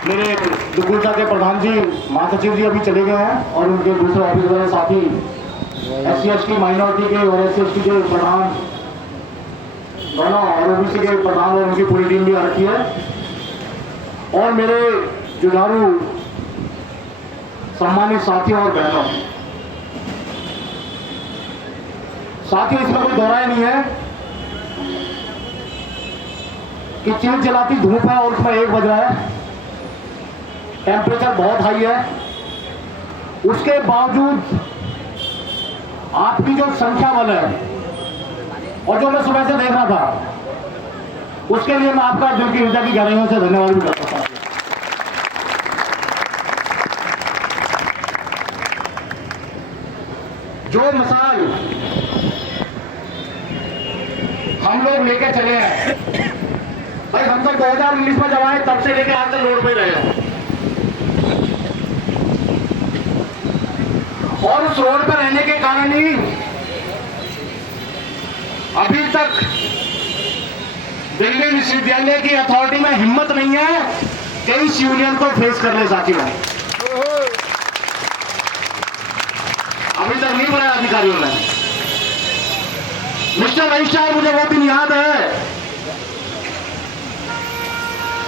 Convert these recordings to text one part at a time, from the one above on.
मेरे दुगुलसा के प्रधान जी महासचिव जी अभी चले गए हैं और उनके दूसरे ऑफिस वाले साथी SC/ST माइनॉरिटी के और SC/ST के प्रधान दोनों और OBC के प्रधान और उनकी पूरी टीम भी आ रखी है। और मेरे जुझारू सम्मानित साथियों और बहनों, साथियों इसमें कोई दोहराई नहीं है कि चिल जलाती धूप है और उसमें 1 बज रहा है, टेम्परेचर बहुत हाई है, उसके बावजूद आपकी जो संख्या बल है और जो मैं सुबह से देख रहा था, उसके लिए मैं आपका दिल की हृदय की गहराइयों से धन्यवाद भी करता हूं। जो मिसाल हम लोग लेके चले हैं भाई, हम तो 2019 में जब आए तब से लेके आज तक रोड पे रहे हैं और उस रोड पर रहने के कारण ही अभी तक दिल्ली विश्वविद्यालय की अथॉरिटी में हिम्मत नहीं है कि इस यूनियन को फेस कर ले। साथियों अभी तक नहीं बनाया अधिकारियों ने। मिस्टर रजिस्ट्रार, मुझे वो दिन याद है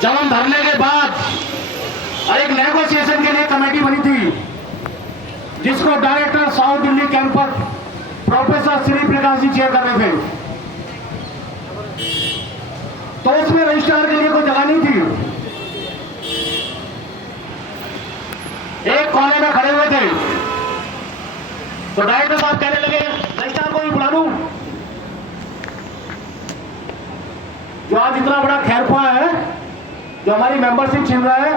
जब हम धरने के बाद एक नेगोशिएशन के लिए कमेटी बनी थी जिसको director south Delhi campus professor Shri Prakash ji chair कर रहे थे, तो उसमें रजिस्ट्रार के लिए कोई जगह नहीं थी। एक कोने में खड़े हुए थे तो डायरेक्टर साहब कहने लगे रजिस्ट्रार को भी बुला लूं। जो आज इतना बड़ा खैरपा है, जो हमारी मेंबरशिप छीन रहा है,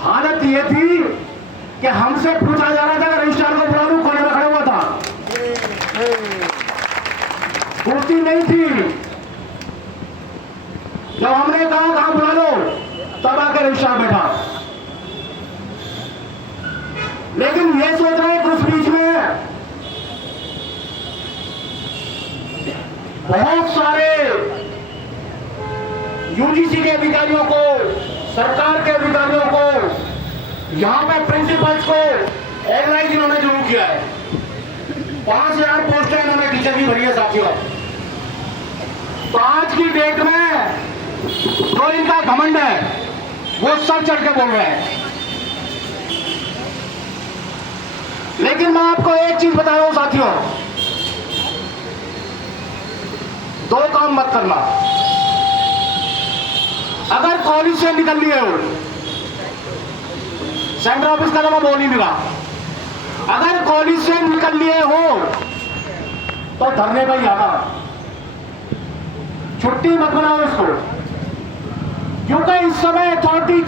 हालत ये थी कि हमसे पूछा जा रहा था कि रजिस्ट्रार को बुला लूं, कोने में खड़ा हुआ था, कुर्सी नहीं थी। जब हमने कहा कहां बुला लो, तब आकर रजिस्ट्रार बैठा। लेकिन ये सोच रहे हैं कि उस बीच में बहुत सारे UGC के अधिकारियों को, सरकार के अधिकारियों को, यहां पे प्रिंसिपल्स को ऑर्गेनाइज इन्होंने जरूर किया है। 5000 पोस्टें इन्होंने टीचर की भरी है। साथियों, तो आज की डेट में जो इनका घमंड है वो सब चढ़ के बोल रहे हैं। लेकिन मैं आपको एक चीज बता रहा हूं साथियों, 2 काम मत करना। अगर कॉलेज से निकल लिए हो, सेंट्रल ऑफिस का तो मैं बोल ही नहीं रहा, अगर कॉलेज से निकल लिए हो तो धरने पर ही आना, छुट्टी मत बनाओ इसको। क्योंकि इस समय अथॉरिटी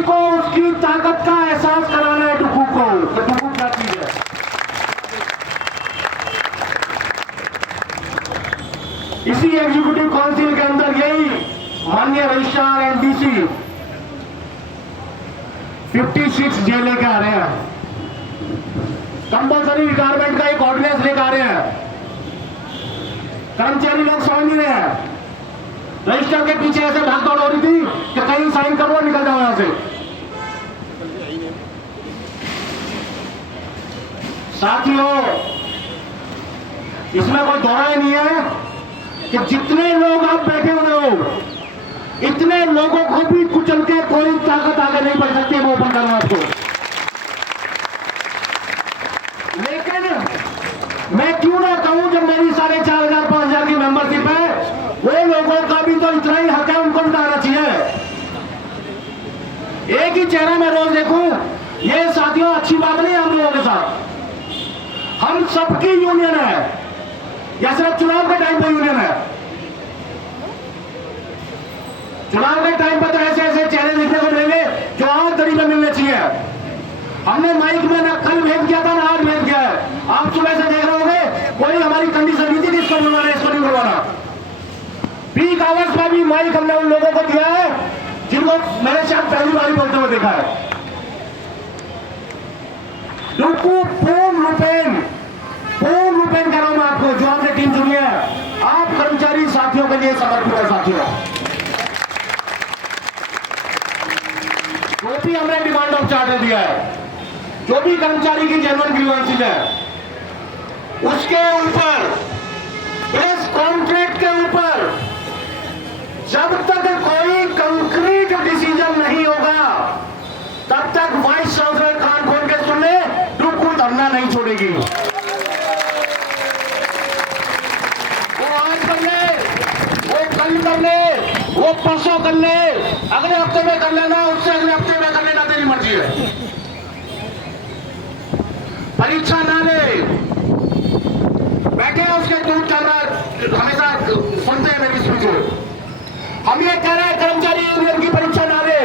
को उसकी ताकत का एहसास कराना है डुकू को, तो डुकू क्या चीज है। इसी एग्जीक्यूटिव काउंसिल के अंदर यही माननीय रजिस्ट्रार एंड DC 56 जे लेके आ रहे हैं, कंपल्सरी रिटायरमेंट का एक ऑर्डिनेंस लेकर आ रहे हैं। कर्मचारी लोग समझ नहीं रहे हैं, रजिस्टर के पीछे ऐसे भाग दौड़ हो रही थी कि कहीं साइन करो निकल जाओ यहां से। साथियों, इसमें कोई दोहराई नहीं है कि जितने लोग आप बैठे हुए हो, इतने लोगों को भी कुचल के कोई ताकत आगे नहीं बढ़ सकती है। वो ओपन करना आपको। लेकिन मैं क्यों ना कहूं, जब मेरी 4500-5000 की मेंबरशिप है, वो लोगों का भी तो इतना ही हक है, उनको भी आना चाहिए। एक ही चेहरा मैं रोज देखूं, ये साथियों अच्छी बात नहीं है हम लोगों के साथ। हम सबकी यूनियन है, या सिर्फ चुनाव के टाइम पर यूनियन है। चुनाव के टाइम पर तो ऐसे ऐसे चेहरे देखने को मिलेंगे जो आज दरी में मिलने चाहिए। हमने माइक में ना कल भेज किया था ना आज भेज किया है। आप सुबह से देख रहे होंगे, कोई हमारी कंडीशन नहीं थी कि इसको बुलवाना इसको नहीं बुलवाना। पीक आवर्स में भी माइक हमने उन लोगों को दिया है जिनको मैंने शायद पहली बार बोलते हुए देखा है। डुकू पूर्ण रूपेण कह रहा हूं मैं आपको, जो आपने टीम चुनी है, आप कर्मचारी साथियों के लिए समर्पित है। साथियों, भी हमने डिमांड ऑफ चार्टर दिया है। जो भी कर्मचारी की जेन्युइन ग्रीवेंसेस है उसके ऊपर, इस कॉन्ट्रैक्ट के ऊपर जब तक कोई कंक्रीट डिसीजन नहीं होगा तब तक वाइस चांसलर कान खोल के सुन ले, डुक्कू धरना नहीं छोड़ेगी। वो आज कर ले, वो कल कर ले, वो परसों कर ले, अगले हफ्ते में कर लेना, उससे अगले हफ्ते में कर लेना, तेरी मर्जी है। परीक्षा ना ले, बैठे हैं उसके दूर चल रहा, हमेशा सुनते हैं मेरी स्पीच को। हम ये कह रहे हैं कर्मचारी यूनियन की परीक्षा ना ले,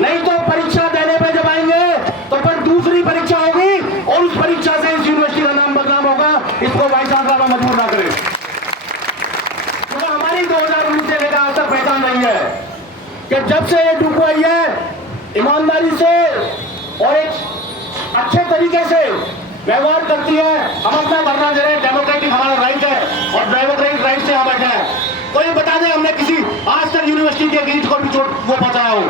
नहीं तो परीक्षा देने पे जब आएंगे तो फिर दूसरी परीक्षा होगी और उस परीक्षा से इस यूनिवर्सिटी का नाम बदनाम होगा। इसको वाइस चांसलर मजबूर ना करें। तो हमारी 2019 से लेकर आज तक पहचान रही है कि जब से ये डुक्कू आई है, ईमानदारी से और एक अच्छे तरीके से व्यवहार करती है। हम अपना धरना दे रहे हैं, डेमोक्रेटिक हमारा राइट है और डेमोक्रेटिक राइट से हम बैठे हैं। तो ये बता दें हमने किसी आज तक यूनिवर्सिटी के गेट को भी चोट वो पहुंचाया हो,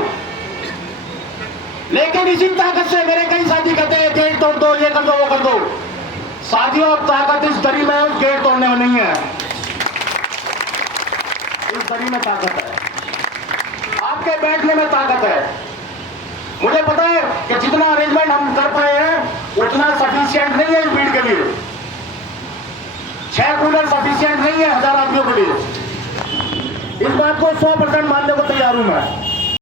लेकिन इसी ताकत से मेरे कई साथी कहते हैं गेट तोड़ दो, ये कर दो, वो कर दो। साथियों, अब ताकत इस दरी में है, गेट तोड़ने में नहीं है। इस दरी में ताकत है, आपके बैठने में ताकत है। मुझे पता है कि जितना अरेंजमेंट हम कर पाए हैं उतना सफिशिएंट नहीं है इस भीड़ के लिए। 6 कूलर सफिशिएंट नहीं है 1000 आदमियों के लिए। इस बात को 100% मानने को तैयार हूं मैं।